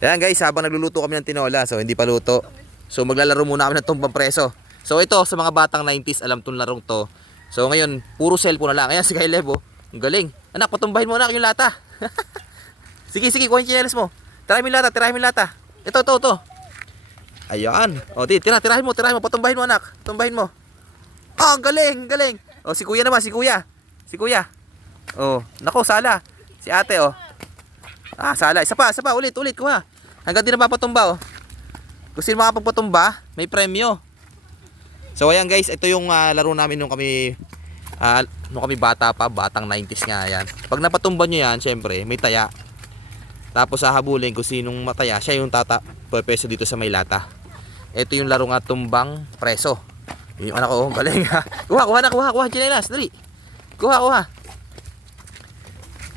Ayan guys, habang nagluluto kami ng tinola, so hindi pa luto. So maglalaro muna kami ng tumbang preso. So ito, sa mga batang 90s, alam tong larong to. So ngayon, puro cellphone na lang. Ayan si Kyle Levo. Ang galing. Anak, patumbahin mo anak yung lata. sige, sige, kuha yung chinelas mo. Tirahin mo yung lata, tirahin mo yung lata. Ito, ito, ito. Ayan. O, di, tira, tirahin mo, tirahin mo. Patumbahin mo anak. Tumbahin mo. Ah, ang galing, galing. O, si kuya naman, si kuya. Si kuya. Oh, nako, sala. Si ate, oh. Ah, sala. Isa pa, isa pa. Ulit, ulit. Kuha. Hanggang di na oh. Kung sino makapagpatumba, may premyo. So, ayan guys. Ito yung ah, laro namin nung kami ah, nung kami bata pa. Batang 90s nga, ayan. Pag napatumba nyo yan, syempre, may taya. Tapos hahabulin kung sinong mataya. Siya yung tata, pwesto dito sa may lata. Ito yung laro nga tumbang preso. Yung anak ko, oh, galing ha. Kuha, kuha na, kuha, kuha. Chinelas, dali. Kuha, kuha.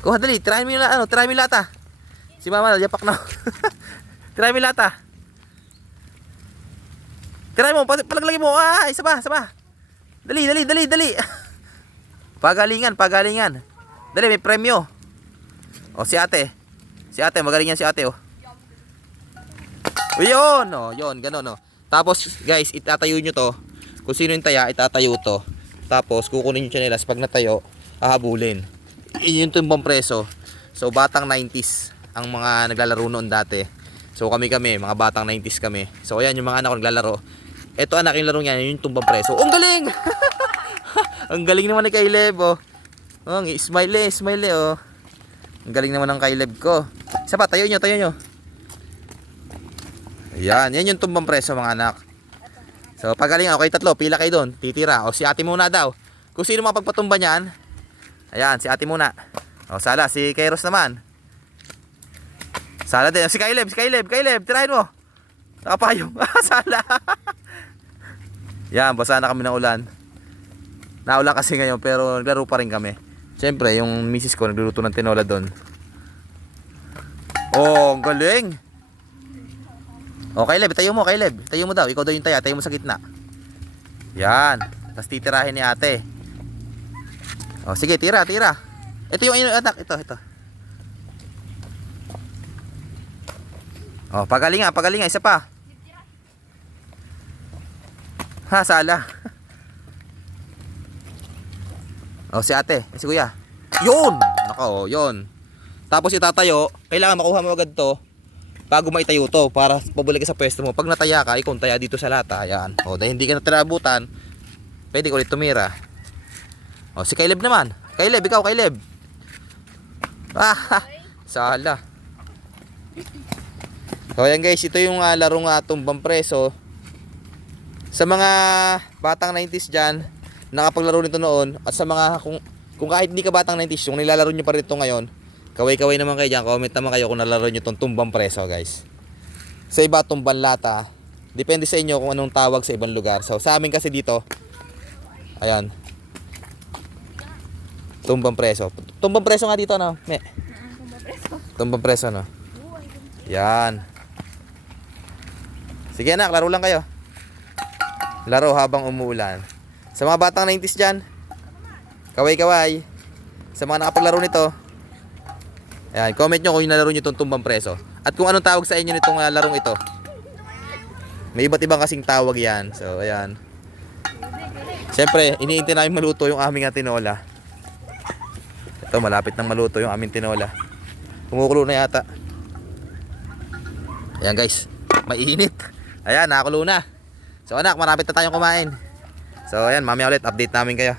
Kuha, dali. Try mo yung, ano, try mo yung lata. Si mama, yapak na. try mo lata. Try mo, pa- palaglagay mo. Ah, isa pa, isa pa. Dali, dali, dali, dali. pagalingan, pagalingan. Dali, may premyo. O, si ate. Si ate, magaling yan si ate, oh. O, yun, oh, yun, ganun, oh. Tapos, guys, itatayo nyo to. Kung sino yung taya, itatayo to. Tapos, kukunin yung chanelas. Pag natayo, hahabulin. Yun yung tumbang preso. So, batang 90s ang mga naglalaro noon dati. So, kami kami, mga batang 90s kami. So, ayan yung mga anak ko naglalaro. Ito anak yung laro niya, yun yung tumbang preso. Oh, ang galing! ang galing naman ni Kaileb, oh. Oh, smile eh, smile eh, oh. Ang galing naman ng Kaileb ko. Isa pa, tayo nyo, tayo nyo. Ayan, yan yung tumbang preso mga anak. So, pagaling okay, tatlo, pila kayo doon, titira. O, si ate muna daw. Kung sino makapagpatumba niyan, ayan, si ate muna. O, sala, si Kairos naman. Sala din, si Kaileb, si Kaileb, Kaileb, tirahin mo. Nakapayong, Ah, sala. yan, basa na kami ng ulan. Naulan kasi ngayon, pero naglaro pa rin kami. Siyempre, yung misis ko nagluluto ng tinola doon. Oh, ang galing. O, Kaileb, tayo mo, Kaileb. Tayo mo daw. Ikaw daw yung taya. Tayo mo sa gitna. Yan. Tapos titirahin ni ate. O, sige, tira, tira. Ito yung anak. Ito, ito. O, pagalingan, pagalingan. Isa pa. Ha, sala. O, si ate. Si kuya. Yun! Nako, yun. Tapos itatayo. Kailangan makuha mo agad to bago maitayo to para pabalik sa pwesto mo. Pag nataya ka, ikaw taya dito sa lata. Ayan. O, dahil hindi ka natirabutan, pwede ka ulit tumira. O, si Kaileb naman. Kaileb, ikaw, Kaileb. Ah, sala. So, ayan guys, ito yung uh, larong uh, tumbang preso. Sa mga batang 90s dyan, nakapaglaro nito noon, at sa mga, kung, kung kahit hindi ka batang 90s, kung nilalaro nyo pa rin ito ngayon, Kaway-kaway naman kayo dyan. Comment naman kayo kung nalaro nyo itong tumbang preso guys. Sa iba tumbang lata. Depende sa inyo kung anong tawag sa ibang lugar. So sa amin kasi dito. Ayan. Tumbang preso. Tumbang preso nga dito no? Me. Tumbang preso no? Yan. Sige anak, laro lang kayo. Laro habang umuulan. Sa mga batang 90s dyan. Kaway-kaway. Sa mga nakapaglaro nito. Ayan, comment nyo kung nalaro nyo itong tumbang preso. At kung anong tawag sa inyo nitong uh, larong ito. May iba't ibang kasing tawag yan. So, ayan. Siyempre, iniintay namin maluto yung aming uh, tinola. Ito, malapit nang maluto yung aming tinola. Kumukulo na yata. Ayan guys, mainit. Ayan, nakakulo na. So anak, marapit na tayong kumain. So ayan, mamaya ulit, update namin kayo.